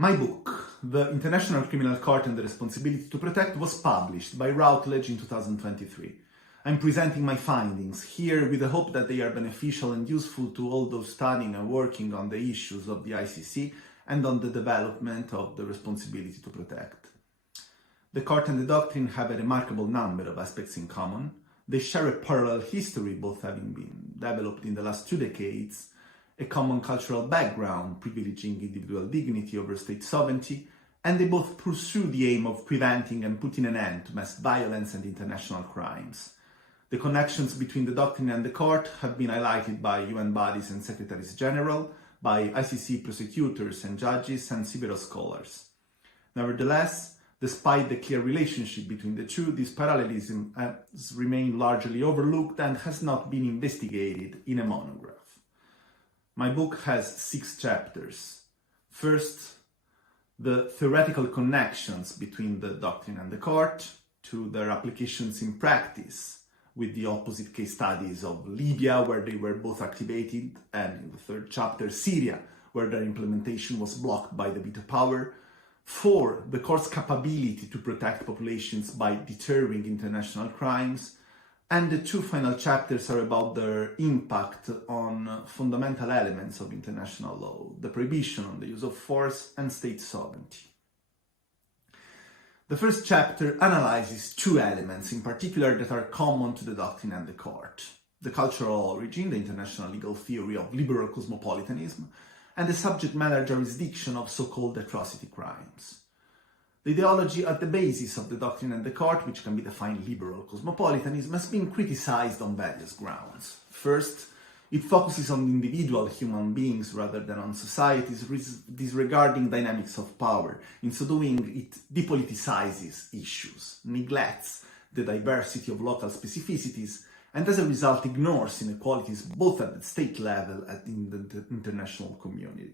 My book, The International Criminal Court and the Responsibility to Protect, was published by Routledge in 2023. I'm presenting my findings here with the hope that they are beneficial and useful to all those studying and working on the issues of the ICC and on the development of the responsibility to protect. The court and the doctrine have a remarkable number of aspects in common. They share a parallel history, both having been developed in the last 2 decades, a common cultural background privileging individual dignity over state sovereignty, and they both pursue the aim of preventing and putting an end to mass violence and international crimes. The connections between the doctrine and the court have been highlighted by UN bodies and secretaries general, by ICC prosecutors and judges, and several scholars. Nevertheless, despite the clear relationship between the two, this parallelism has remained largely overlooked and has not been investigated in a monograph. My book has 6 chapters. First, the theoretical connections between the doctrine and the court, to their applications in practice, with the opposite case studies of Libya, where they were both activated, and in the 3rd chapter, Syria, where their implementation was blocked by the veto power. 4, the court's capability to protect populations by deterring international crimes. And the 2 final chapters are about their impact on fundamental elements of international law, the prohibition on the use of force and state sovereignty. The first chapter analyzes 2 elements in particular that are common to the doctrine and the court: the cultural origin, the international legal theory of liberal cosmopolitanism, and the subject matter jurisdiction of so-called atrocity crimes. The ideology at the basis of the doctrine and the court, which can be defined liberal cosmopolitanism, has been criticized on various grounds. First, it focuses on individual human beings rather than on societies, disregarding dynamics of power. In so doing, it depoliticizes issues, neglects the diversity of local specificities, and as a result ignores inequalities both at the state level and in the international community.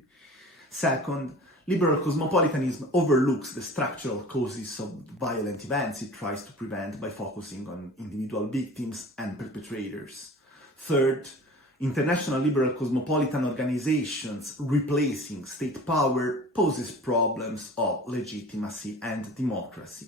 Second, liberal cosmopolitanism overlooks the structural causes of violent events it tries to prevent by focusing on individual victims and perpetrators. Third, international liberal cosmopolitan organizations replacing state power poses problems of legitimacy and democracy.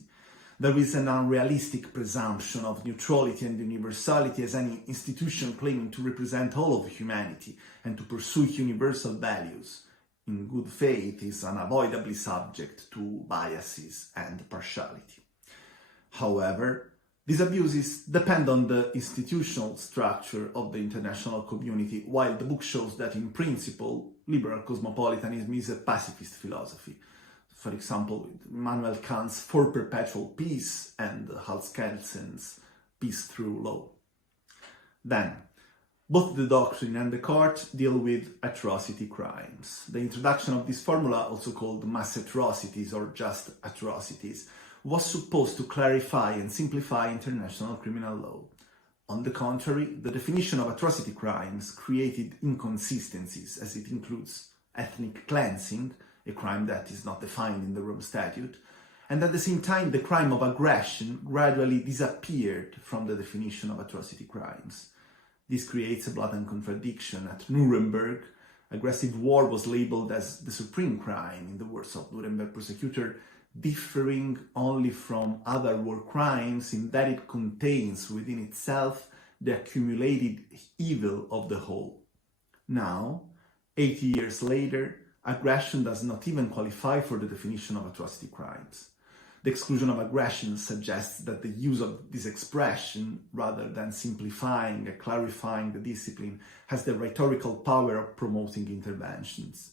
There is an unrealistic presumption of neutrality and universality, as any institution claiming to represent all of humanity and to pursue universal values in good faith is unavoidably subject to biases and partiality. However, these abuses depend on the institutional structure of the international community, while the book shows that in principle, liberal cosmopolitanism is a pacifist philosophy. For example, Immanuel Kant's For Perpetual Peace and Hans Kelsen's Peace Through Law. Then, both the doctrine and the court deal with atrocity crimes. The introduction of this formula, also called mass atrocities or just atrocities, was supposed to clarify and simplify international criminal law. On the contrary, the definition of atrocity crimes created inconsistencies, as it includes ethnic cleansing, a crime that is not defined in the Rome Statute, and at the same time the crime of aggression gradually disappeared from the definition of atrocity crimes. This creates a blatant contradiction. At Nuremberg, aggressive war was labeled as the supreme crime, in the words of Nuremberg prosecutor, differing only from other war crimes in that it contains within itself the accumulated evil of the whole. Now, 80 years later, aggression does not even qualify for the definition of atrocity crimes. The exclusion of aggression suggests that the use of this expression, rather than simplifying and clarifying the discipline, has the rhetorical power of promoting interventions.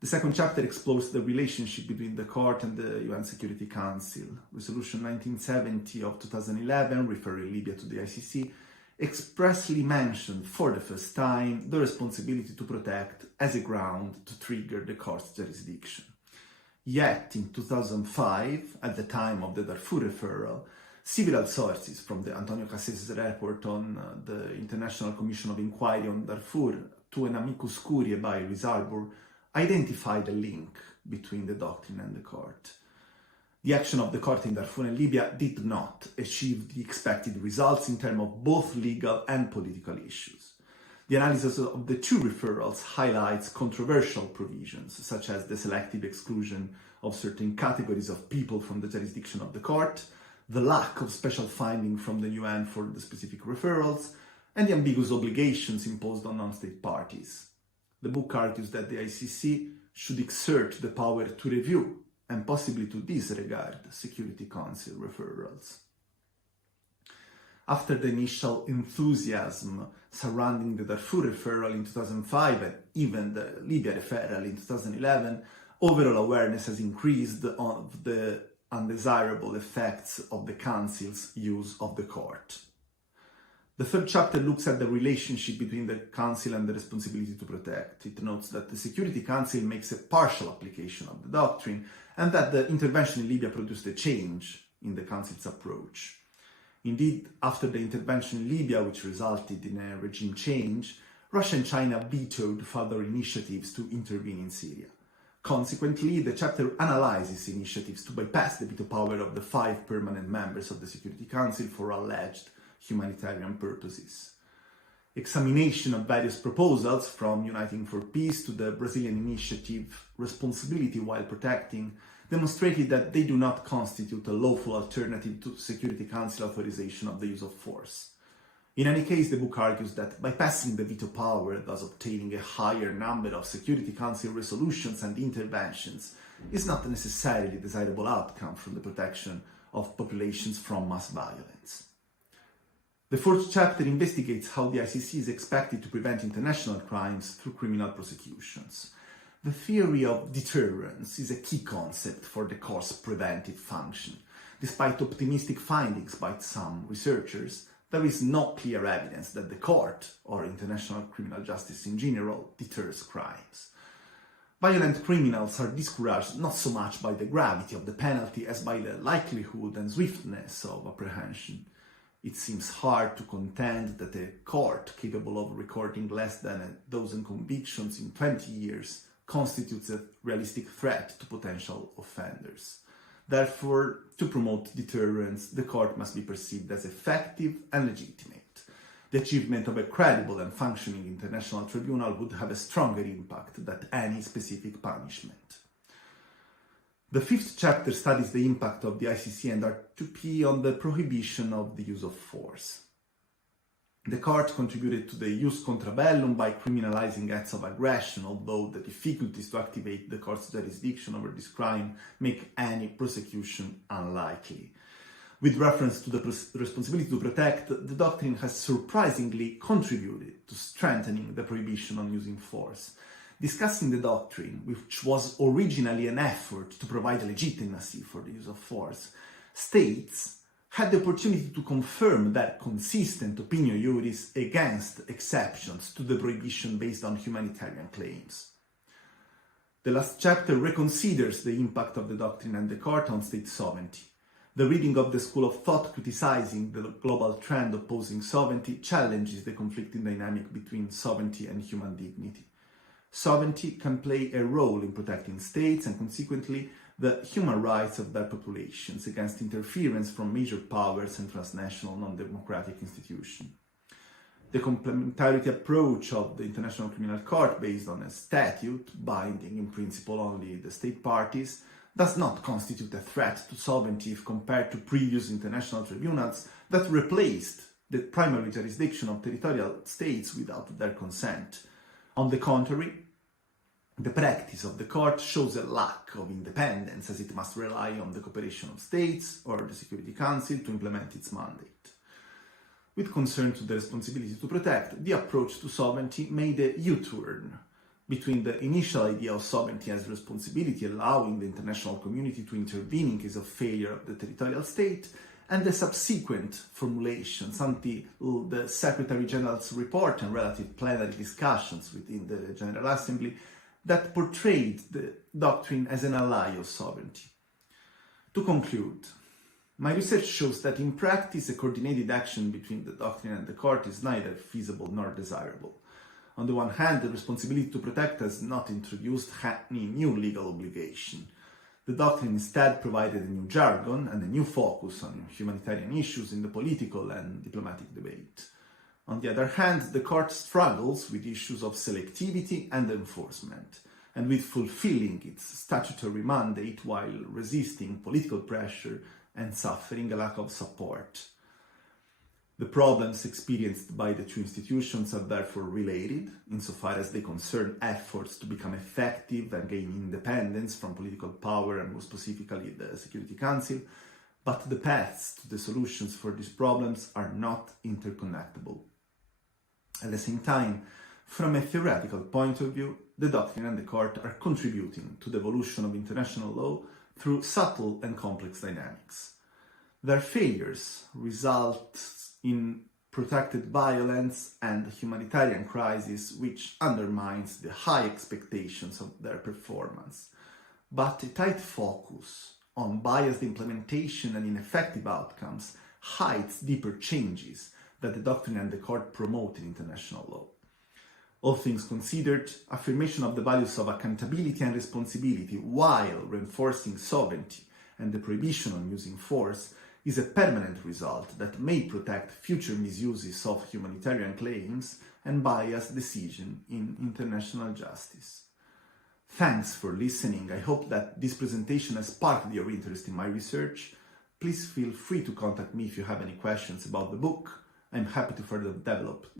The second chapter explores the relationship between the court and the UN Security Council. Resolution 1970 of 2011, referring Libya to the ICC, expressly mentioned for the first time the responsibility to protect as a ground to trigger the court's jurisdiction. Yet, in 2005, at the time of the Darfur referral, several sources, from the Antonio Cassese report on the International Commission of Inquiry on Darfur to an amicus curiae by Rizarbur, identified a link between the doctrine and the court. The action of the court in Darfur and Libya did not achieve the expected results in terms of both legal and political issues. The analysis of the two referrals highlights controversial provisions, such as the selective exclusion of certain categories of people from the jurisdiction of the court, the lack of special finding from the UN for the specific referrals, and the ambiguous obligations imposed on non-state parties. The book argues that the ICC should exert the power to review and possibly to disregard Security Council referrals. After the initial enthusiasm surrounding the Darfur referral in 2005 and even the Libya referral in 2011, overall awareness has increased of the undesirable effects of the Council's use of the court. The third chapter looks at the relationship between the Council and the responsibility to protect. It notes that the Security Council makes a partial application of the doctrine and that the intervention in Libya produced a change in the Council's approach. Indeed, after the intervention in Libya, which resulted in a regime change, Russia and China vetoed further initiatives to intervene in Syria. Consequently, the chapter analyzes initiatives to bypass the veto power of the 5 permanent members of the Security Council for alleged humanitarian purposes. Examination of various proposals, from Uniting for Peace to the Brazilian initiative Responsibility While Protecting, demonstrated that they do not constitute a lawful alternative to Security Council authorization of the use of force. In any case, the book argues that bypassing the veto power, thus obtaining a higher number of Security Council resolutions and interventions, is not a necessarily desirable outcome from the protection of populations from mass violence. The fourth chapter investigates how the ICC is expected to prevent international crimes through criminal prosecutions. The theory of deterrence is a key concept for the court's preventive function. Despite optimistic findings by some researchers, there is no clear evidence that the court, or international criminal justice in general, deters crimes. Violent criminals are discouraged not so much by the gravity of the penalty as by the likelihood and swiftness of apprehension. It seems hard to contend that a court capable of recording less than a dozen convictions in 20 years constitutes a realistic threat to potential offenders. Therefore, to promote deterrence, the court must be perceived as effective and legitimate. The achievement of a credible and functioning international tribunal would have a stronger impact than any specific punishment. The fifth chapter studies the impact of the ICC and R2P on the prohibition of the use of force. The court contributed to the jus contra bellum by criminalizing acts of aggression, although the difficulties to activate the court's jurisdiction over this crime make any prosecution unlikely. With reference to the responsibility to protect, the doctrine has surprisingly contributed to strengthening the prohibition on using force. Discussing the doctrine, which was originally an effort to provide legitimacy for the use of force, states had the opportunity to confirm their consistent opinio iuris against exceptions to the prohibition based on humanitarian claims. The last chapter reconsiders the impact of the doctrine and the court on state sovereignty. The reading of the school of thought criticizing the global trend opposing sovereignty challenges the conflicting dynamic between sovereignty and human dignity. Sovereignty can play a role in protecting states and consequently the human rights of their populations against interference from major powers and transnational non-democratic institutions. The complementarity approach of the International Criminal Court, based on a statute binding in principle only the state parties, does not constitute a threat to sovereignty if compared to previous international tribunals that replaced the primary jurisdiction of territorial states without their consent. On the contrary, the practice of the court shows a lack of independence, as it must rely on the cooperation of states or the Security Council to implement its mandate. With concern to the responsibility to protect, the approach to sovereignty made a U-turn between the initial idea of sovereignty as responsibility, allowing the international community to intervene in case of failure of the territorial state, and the subsequent formulations until the Secretary General's report and relative plenary discussions within the General Assembly that portrayed the doctrine as an ally of sovereignty. To conclude, my research shows that in practice a coordinated action between the doctrine and the court is neither feasible nor desirable. On the one hand, the responsibility to protect has not introduced any new legal obligation. The doctrine instead provided a new jargon and a new focus on humanitarian issues in the political and diplomatic debate. On the other hand, the court struggles with issues of selectivity and enforcement, and with fulfilling its statutory mandate while resisting political pressure and suffering a lack of support. The problems experienced by the two institutions are therefore related, insofar as they concern efforts to become effective and gain independence from political power, and more specifically the Security Council, but the paths to the solutions for these problems are not interconnectable. At the same time, from a theoretical point of view, the doctrine and the court are contributing to the evolution of international law through subtle and complex dynamics. Their failures result in protracted violence and a humanitarian crisis which undermines the high expectations of their performance. But a tight focus on biased implementation and ineffective outcomes hides deeper changes that the doctrine and the court promote in international law. All things considered, affirmation of the values of accountability and responsibility while reinforcing sovereignty and the prohibition on using force is a permanent result that may protect future misuses of humanitarian claims and biased decision in international justice. Thanks for listening. I hope that this presentation has sparked your interest in my research. Please feel free to contact me if you have any questions about the book. I'm happy to further develop